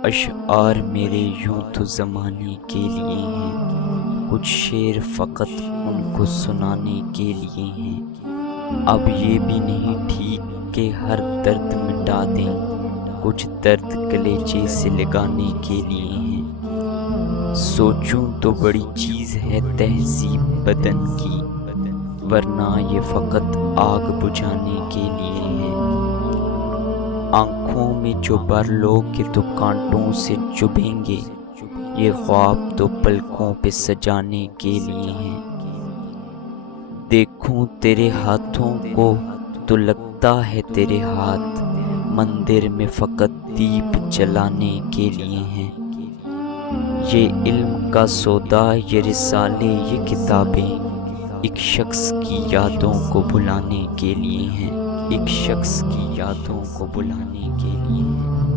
अशआर मेरे यूं तो ज़माने के लिए हैं, कुछ शेर फ़कत उनको सुनाने के लिए हैं। अब ये भी नहीं ठीक कि हर दर्द मिटा दें, कुछ दर्द कलेजे से लगाने के लिए हैं। सोचूं तो बड़ी चीज़ है तहज़ीब बदन की, वरना ये फ़कत आग बुझाने के लिए है। आँखों में जो भर लोगे तो कांटों से चुभेंगे, ये ख्वाब तो पलकों पे सजाने के लिए हैं। देखूं तेरे हाथों को तो लगता है तेरे हाथ मंदिर में फ़कत दीप जलाने के लिए हैं। ये इल्म का सौदा, ये रिसाले, ये किताबें एक शख्स की यादों को भुलाने के लिए हैं, एक शख्स की यादों को भुलाने के लिए हैं।